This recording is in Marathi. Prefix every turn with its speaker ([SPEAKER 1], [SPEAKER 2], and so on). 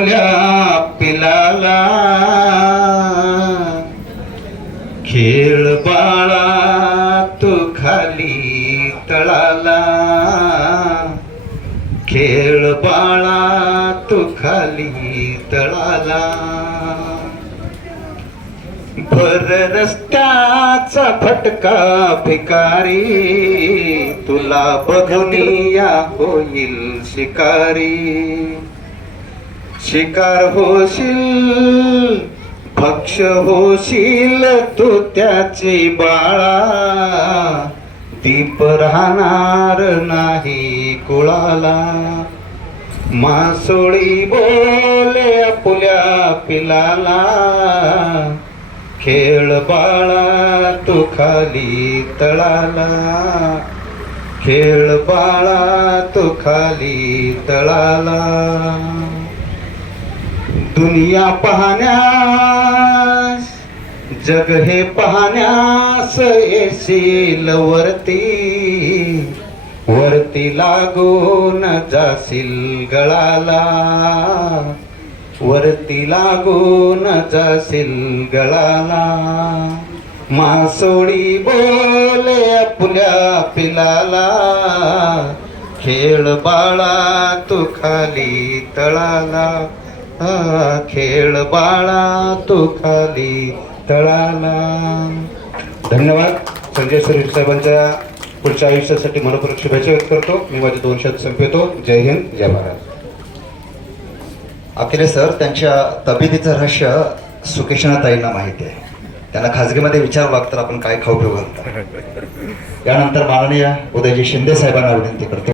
[SPEAKER 1] आपुल्या पिलाला. खेळ बाळा तू खाली तळाला. खेळ बाळा तू खाली तळाला. भर रस्त्याचा फटका भिकारी तुला बघून या होईल शिकारी. शिकार होशील भक्ष होशील तू त्याची बाळा. दीप राहणार नाही कुळाला. मासोळी बोले आपुल्या पिलाला. खेळ बाळा तू खाली तळाला. खेळ बाळा तू खाली तळाला. दुनिया पाहण्यास जग हे पाहण्यास येशील वरती. वरती लागून जाशील गळाला. वरती लागून जाशील गळाला. मासोळी बोले आपल्या पिलाला खेळ बाळा तू खाली तळाला. खेळ बाळा तो खाली तळाला. धन्यवाद. संजय सुरेश साहेबांच्या पुढच्या आयुष्यासाठी मनपूर्वक शुभेच्छा व्यक्त करतो. मी माझे दोन शब्द संपवतो. जय हिंद जय महाराज
[SPEAKER 2] अखिलेश सर त्यांच्या तब्येतीचं रहस्य सुकेशनाताईंना माहिती आहे. त्यांना खाजगीमध्ये विचारावं लागतं आपण काय खाऊ घेऊ घालता यानंतर माननीय उदयजी शिंदे साहेबांना विनंती करतो.